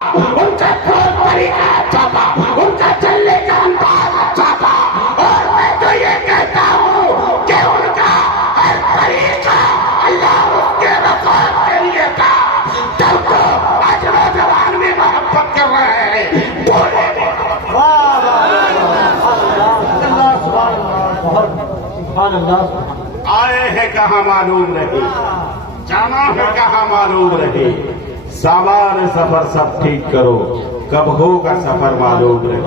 ان کا طور طریقہ اچھا تھا، ان کا چلنے کا انداز اچھا تھا، اور میں تو یہ کہتا ہوں کہ ان کا ہر طریقہ اللہ اس کے رفعت کے لیے تھا۔ تب تو آج نوجوان میں محبت کر رہے ہیں، بولے بھی آئے ہیں کہاں معلوم نہیں، جانا ہے کہاں معلوم نہیں، سامان سفر سب ٹھیک کرو، کب ہوگا سفر معلوم نہیں۔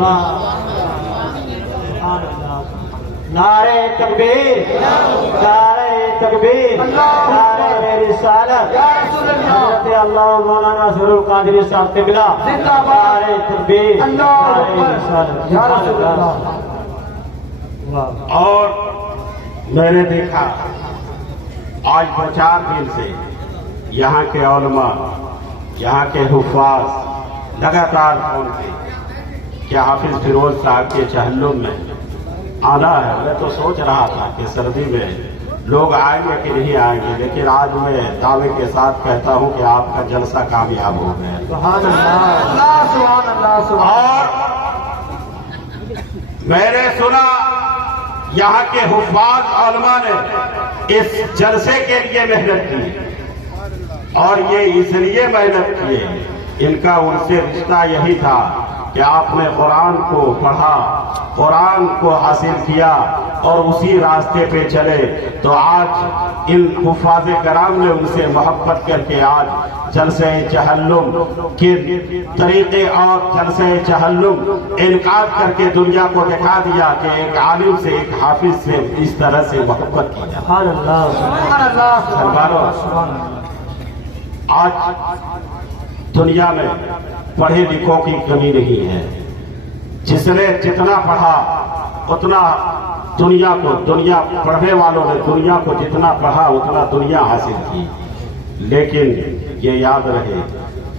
نعرہ تکبیر، نعرہ تکبیر، نعرہ رسالت، حضرت اللہ مولانا سرور القادری صاحب قبلہ، نعرہ تکبیر، نعرہ رسالت۔ اور میں نے دیکھا آج 4 دن سے یہاں کے علماء، یہاں کے حفاظ لگاتار فون پہ کہ حافظ فیروز صاحب کے چہلم میں آنا ہے۔ میں تو سوچ رہا تھا کہ سردی میں لوگ آئیں گے کہ نہیں آئیں گے، لیکن آج میں دعوے کے ساتھ کہتا ہوں کہ آپ کا جلسہ کامیاب ہو گیا۔ سبحان اللہ، سبحان اللہ، سبحان اللہ۔ اور میں نے سنا یہاں کے حفاظ علماء نے اس جلسے کے لیے محنت کی، اور یہ اس لیے محنت کیے، ان کا ان سے رشتہ یہی تھا کہ آپ نے قرآن کو پڑھا، قرآن کو حاصل کیا اور اسی راستے پہ چلے، تو آج ان حفاظ کرام نے ان سے محبت کر کے آج جلسہ چہلم کے طریقے اور جلسہ چہلم انعقاد کر کے دنیا کو دکھا دیا کہ ایک عالم سے، ایک حافظ سے اس طرح سے محبت کی جاتی ہے۔ سبحان اللہ، سبحان اللہ، سبحان اللہ۔ آج دنیا میں پڑھے لکھوں کی کمی نہیں ہے، جس نے جتنا پڑھا اتنا دنیا پڑھنے والوں نے دنیا کو جتنا پڑھا اتنا دنیا حاصل کی، لیکن یہ یاد رہے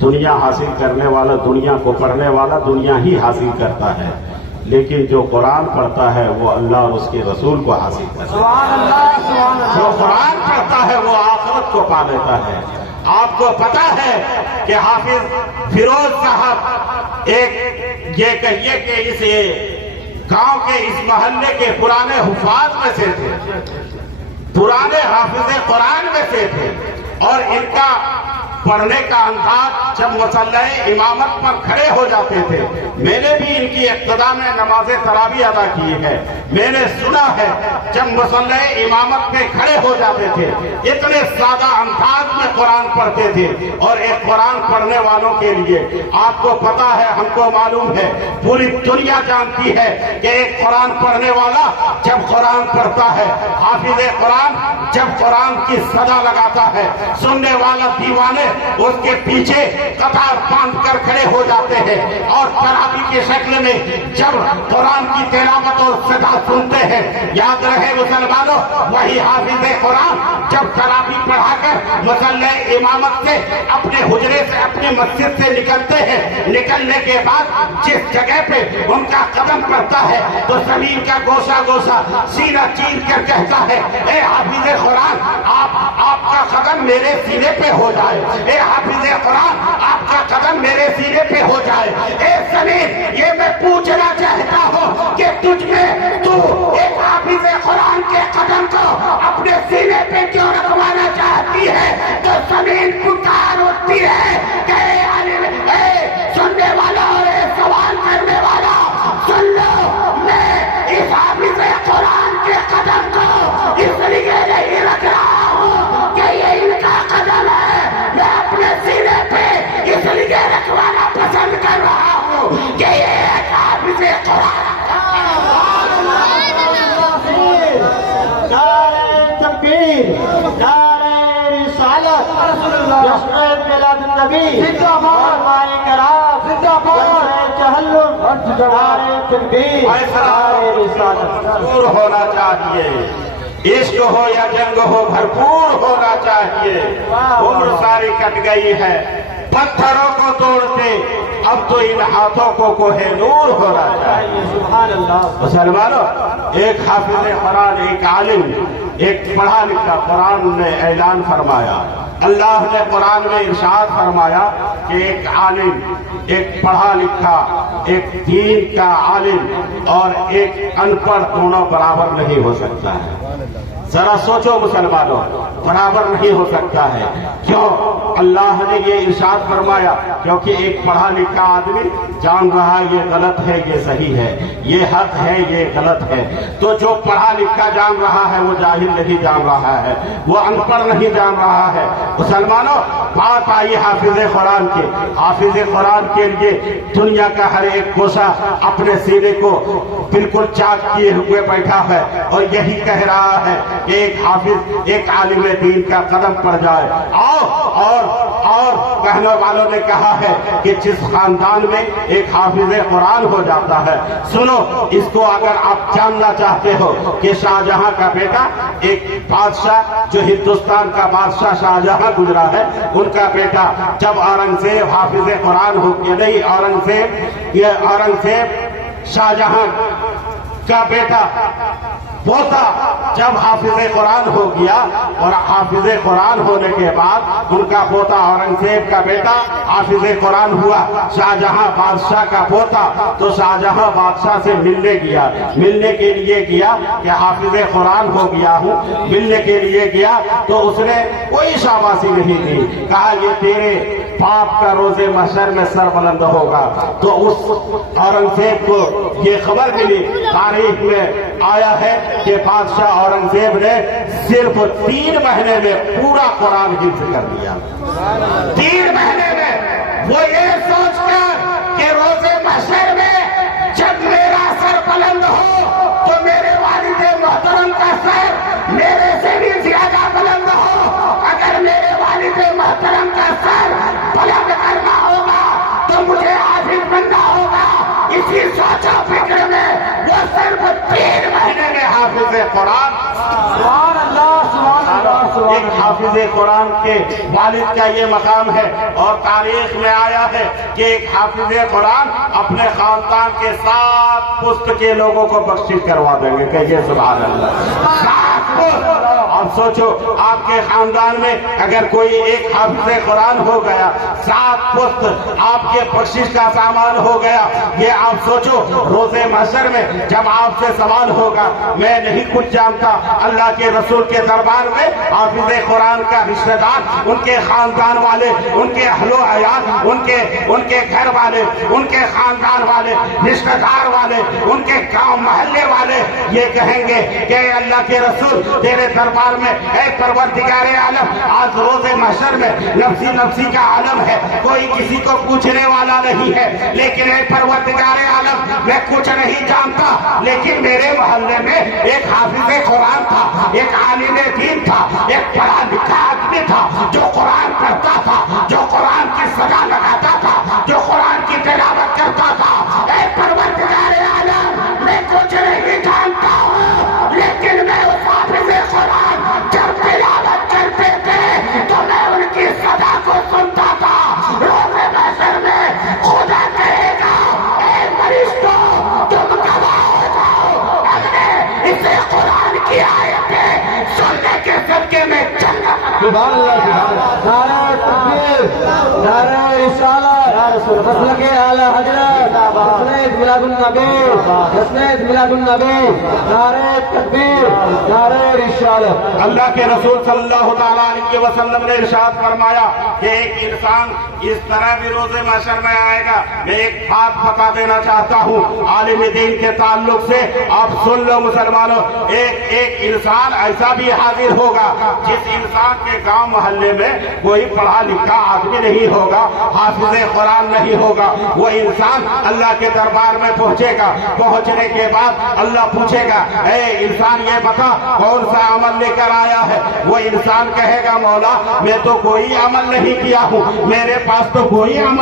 دنیا حاصل کرنے والا، دنیا کو پڑھنے والا دنیا ہی حاصل کرتا ہے، لیکن جو قرآن پڑھتا ہے وہ اللہ اور اس کے رسول کو حاصل کرتا ہے۔ جو قرآن پڑھتا ہے وہ آخرت کو پا لیتا ہے۔ آپ کو پتا ہے کہ حافظ فیروز صاحب ایک یہ کہیے کہ اس گاؤں کے اس محلے کے پرانے حفاظ میں سے تھے، پرانے حافظ قرآن میں سے تھے، اور ان کا پڑھنے کا انداز جب مصلی امامت پر کھڑے ہو جاتے تھے، میں نے بھی ان کی اقتداء میں نماز تراویح ادا کی ہے، میں نے سنا ہے جب مصلی امامت پہ کھڑے ہو جاتے تھے اتنے سادہ انداز میں قرآن پڑھتے تھے، اور ایک قرآن پڑھنے والوں کے لیے آپ کو پتا ہے، ہم کو معلوم ہے، پوری دنیا جانتی ہے کہ ایک قرآن پڑھنے والا جب قرآن پڑھتا ہے، حافظ قرآن جب قرآن کی صدا لگاتا ہے، سننے والا دیوانے اس کے پیچھے قطار باندھ کر کھڑے ہو جاتے ہیں، اور تراویح کی شکل میں جب قرآن کی تلاوت اور صدا سنتے ہیں، یاد رہے مسلمانوں، وہی حافظ قرآن جب تراویح پڑھا کر مصلی امامت سے اپنے حجرے سے، اپنی مسجد سے نکلتے ہیں، نکلنے کے بعد جس جگہ پہ ان کا قدم پڑتا ہے تو زمین کا گوشہ گوشہ سینہ چیر کر کہتا ہے، اے حافظ قرآن آپ کا قدم میرے سینے پہ ہو جائے، اے حافظ قرآن آپ کا قدم میرے سینے پہ ہو جائے۔ اے زمین، یہ میں پوچھنا چاہتا ہوں کہ تجھ میں تو ایک حافظ قرآن کے قدم کو اپنے سینے پہ کیوں رکھوانا چاہتی ہے؟ تو زمین پکار اٹھتی ہے کہ اے سننے والا اور اے سوال کرنے والا، سن لو، میں اس حافظ قرآن کے قدم کو اس لیے نہیں رکھ رہا ہوں کہ یہ ان کا قدم ہے، میں اپنے سینے پہ اس لیے رکھوانا پسند کر رہا ہوں کہ یہ ایک حافظ قرآن۔ نعرہ تکبیر، نعرہ رسالت، جشن میلاد النبی، علماء کرام، جلسہ چہلم، نعرہ تکبیر، نعرہ رسالت۔ بھرپور ہونا چاہیے، عشق ہو یا جنگ ہو بھرپور ہونا چاہیے۔ عمر ساری کٹ گئی ہے پتھروں کو توڑتے، اب تو ان ہاتھوں کو کوہ نور ہونا چاہیے۔ سبحان اللہ۔ مسلمانوں، ایک حافظ قرآن، ایک عالم، ایک پڑھا لکھا قرآن نے اعلان فرمایا، اللہ نے قرآن میں ارشاد فرمایا کہ ایک عالم، ایک پڑھا لکھا، ایک دین کا عالم اور ایک ان پڑھ دونوں برابر نہیں ہو سکتا ہے۔ ذرا سوچو مسلمانوں، برابر نہیں ہو سکتا ہے۔ کیوں؟ اللہ نے یہ ارشاد فرمایا کیونکہ ایک پڑھا لکھا آدمی جان رہا ہے یہ غلط ہے یہ صحیح ہے، یہ حق ہے یہ غلط ہے، تو جو پڑھا لکھا جان رہا ہے وہ جاہل نہیں جان رہا ہے، وہ ان پڑھ نہیں جان رہا ہے۔ مسلمانوں، بات آئی حافظ قرآن کے۔ حافظ قرآن کے لیے دنیا کا ہر ایک کوسہ اپنے سینے کو بالکل چاک کیے ہوئے بیٹھا ہے اور یہی کہہ رہا ہے کہ ایک حافظ، ایک عالم دین کا قدم پڑ جائے۔ اور کہنے والوں نے کہا ہے کہ جس خاندان میں ایک حافظ قرآن ہو جاتا ہے، سنو اس کو اگر آپ جاننا چاہتے ہو کہ شاہجہاں کا بیٹا، ایک بادشاہ جو ہندوستان کا بادشاہ شاہجہاں گزرا ہے، ان کا بیٹا جب اورنگزیب حافظ قرآن ہو گیا، نہیں اورنگزیب شاہجہاں کا بیٹا پوتا جب حافظ قرآن ہو گیا، اور حافظ قرآن ہونے کے بعد ان کا پوتا اورنگزیب کا بیٹا حافظ قرآن ہوا، شاہجہاں بادشاہ کا پوتا، تو شاہجہاں بادشاہ سے ملنے کے لیے گیا کہ حافظ قرآن ہو گیا ہوں، ملنے کے لیے گیا تو اس نے کوئی شاباشی نہیں دی، کہا یہ تیرے باپ کا روز محشر میں سر بلند ہوگا۔ تو اس اورنگزیب کو یہ خبر ملی، تاریخ میں آیا ہے کہ بادشاہ اورنگزیب نے صرف 3 مہینے میں پورا قرآن حفظ کر لیا۔ 3 مہینے میں وہ یہ سوچ کر کہ روز محشر میں جب میرا سر بلند ہو تو میرے والد محترم کا سر میرے سے بھی زیادہ بلند ہو، اگر میرے والد محترم کا سر بلند کرنا ہوگا تو مجھے حافظ بننا ہوگا۔ اسی سوچا فکر میں وہ صرف 3 مہینے میں حافظ قرآن، سبحان اللہ، سبحان اللہ، سبحان ایک حافظ قرآن کے والد کا یہ مقام ہے، اور تاریخ میں آیا ہے کہ ایک حافظ قرآن اپنے خاندان کے 7 پشت کے لوگوں کو بخشش کروا دیں گے، کہیے سبحان اللہ۔ اب سوچو آپ کے خاندان میں اگر کوئی ایک حافظ قرآن ہو گیا، 7 پشت آپ کے بخشش کا سامان ہو گیا، یہ آپ سوچو روز محشر میں جب آپ سے سوال ہوگا، میں نہیں کچھ جانتا، اللہ کے رسول کے دربار میں حافظ قرآن کا رشتہ دار، ان کے خاندان والے، ان کے اہل و عیال، ان کے گھر والے، ان کے خاندان والے، رشتہ دار والے، ان کے گاؤں محلے والے یہ کہیں گے کہ اللہ کے رسول تیرے دربار میں اے پروردگار عالم، آج روز محشر میں نفسی نفسی کا عالم ہے، کوئی کسی کو پوچھنے والا نہیں ہے، لیکن اے پروردگار عالم میں کچھ نہیں جانتا، لیکن میرے محلے میں ایک حافظ قرآن تھا، ایک عالم دین تھا، ایک پڑھا لکھا آدمی تھا جو قرآن پڑھتا تھا، جو قرآن کی سزا لگاتا تھا، جو قرآن کی تلاوت کرتا تھا۔ اے پروردگار عالم میں کچھ نہیں جانتا ہوں، لیکن میں اس حافظ قرآن جب تلاوت کرتے تھے تو میں ان کی صدا کو سنتا تھا۔ روز محشر میں خدا کہے گا اے فرشتوں تم گواہ ہو جاؤ، ہم نے اسے قرآن کی آیتیں سننے کے صدقے میں جنت۔ سبحان اللہ، سبحان اللہ، نعرہ تکبیر، نعرہ رسالت، مسلک اعلی حضرت، مسند میلاد النبی، مسند میلاد النبی، نعرہ تکبیر، نعرہ رسالت۔ اللہ کے رسول صلی اللہ تعالیٰ علیہ وسلم نے ارشاد فرمایا کہ ایک انسان اس طرح بھی روز محشر میں آئے گا۔ میں ایک بات بتا دینا چاہتا ہوں عالم دین کے تعلق سے، آپ سن لو مسلمانوں، ایک انسان ایسا بھی حاضر ہوگا جس انسان کے گاؤں محلے میں کوئی پڑھا لکھا آدمی نہیں ہوگا، حافظ قرآن نہیں ہوگا، وہ انسان اللہ کے دربار میں پہنچے گا۔ پہنچنے کے بعد اللہ پوچھے گا اے انسان یہ بتا کون سا عمل لے کر آیا ہے؟ وہ انسان کہے گا مولا میں تو کوئی عمل نہیں کیا ہوں، میرے پاس تو کوئی عمل